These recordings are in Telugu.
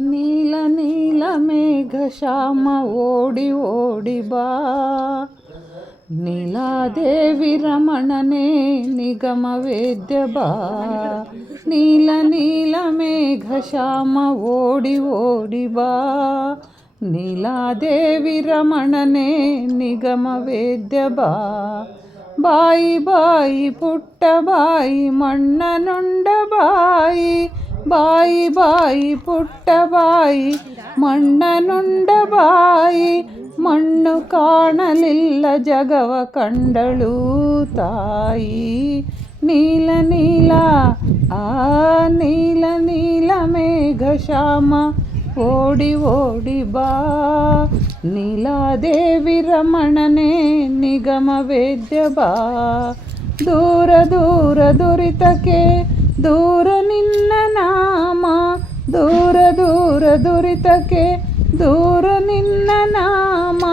నీల నీల మేఘశ్యామ ఓడి ఓడి బా. నీలాదేవి రమణనే నిగమ వేద్య బా. నీల నీల మేఘశ్యామ ఓడి ఓడి బా. నీలాదేవి రమణనే నిగమ వేద్య బా. బాయి బాయి పుట్టబాయి మಣ್ಣ ಬಾಯಿ ಬಾಯಿ ಪುಟ್ಟ ಬಾಯಿ, ಮಣ್ಣನುಂಡ ಬಾಯಿ, ಮಣ್ಣು ಕಾಣಲಿಲ್ಲ ಜಗವ ಕಂಡಳು ತಾಯಿ. ನೀಲ ನೀಲ, ಆ ನೀಲ ನೀಲ ಮೇಘ ಶ್ಯಾಮ, ಓಡಿ ಓಡಿ ಬಾ. ನೀಲಾದೇವಿ ರಮಣನೆ, ನಿಗಮ ವೇದ್ಯ ಬಾ. ದೂರ ದೂರ ದುರಿತಕ್ಕೆ ದೂರ ನಿನ್ನ ನಾಮ, ದೂರ ದೂರ ದುರಿತಕ್ಕೆ, ದೂರ ನಿನ್ನ ನಾಮ,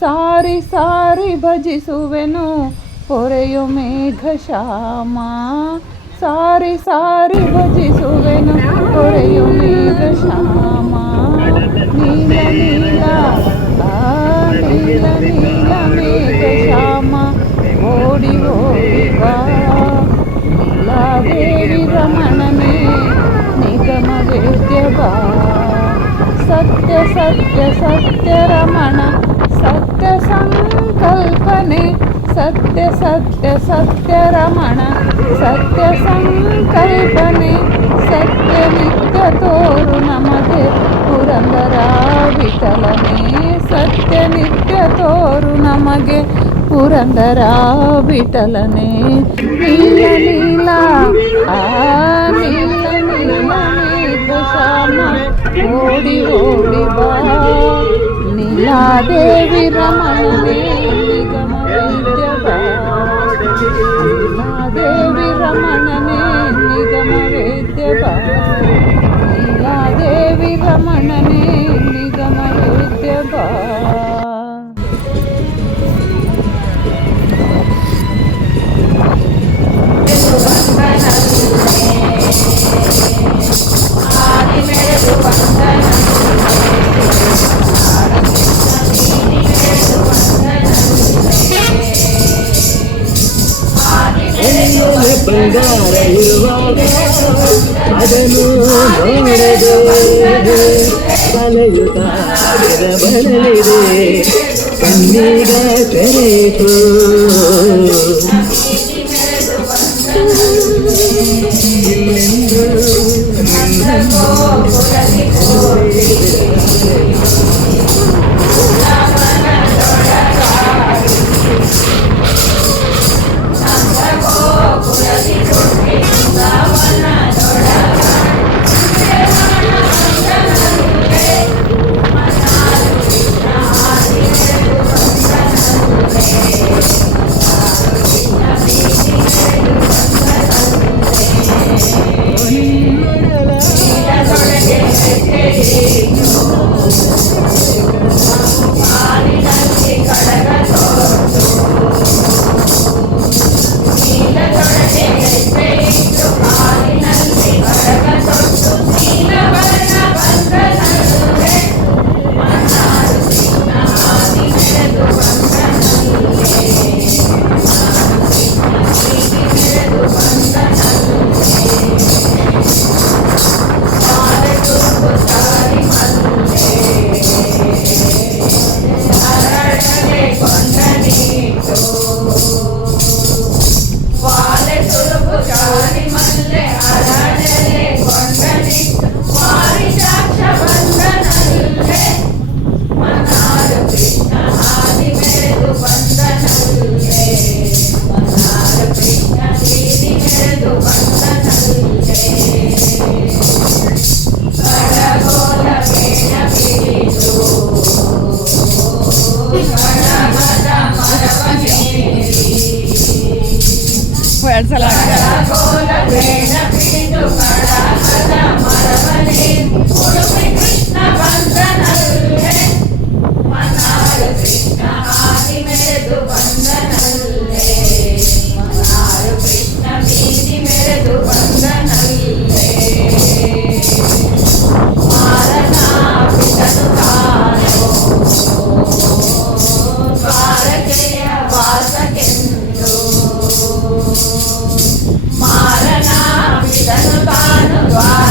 ಸಾರಿ ಸಾರಿ ಭಜಿಸುವೆನು ಪೊರೆಯು ಮೇಘ ಶ್ಯಾಮ. ಸಾರಿ ಸಾರಿ ಭಜಿಸುವೆನು ಪೊರೆಯು ಮೇಘ ಶ್ಯಾಮ. ನೀಲ ನೀಲ ನೀಲ ನೀಲ ಮೇಘ ಶ್ಯಾಮ. ಓಡಿ ಓಡಿ ಬಾ ನೀಲಾದೇವಿ ರಮಣನೇ ನಿಗಮ ವೇದ್ಯ ಬಾ ಸತ್ಯ ಸತ್ಯ ಸತ್ಯ ರಮಣ ಸತ್ಯ ಸಂಕಲ್ಪನೆ ಸತ್ಯ ಸತ್ಯ ಸತ್ಯ ರಮಣ ಸತ್ಯ ಸಂಕಲ್ಪನೆ ಸತ್ಯ ನಿತ್ಯ ತೋರು ನಮಗೆ ಪುರಂದರ ವಿಠಲನೆ ಸತ್ಯ ನಿತ್ಯ ತೋರು ನಮಗೆ పురందరా విటలనే నీల నీల ఆ నీల నీల ఓడి ఓడి బా నీలాదేవి రమణనే. ಬಲೆಯುತ್ತ ಬರಲಿದೆ ಕಣ್ಣೀಗ ತೆರೆಯಿತು ఆశకెందు మారణ విధను తాను ద్వారా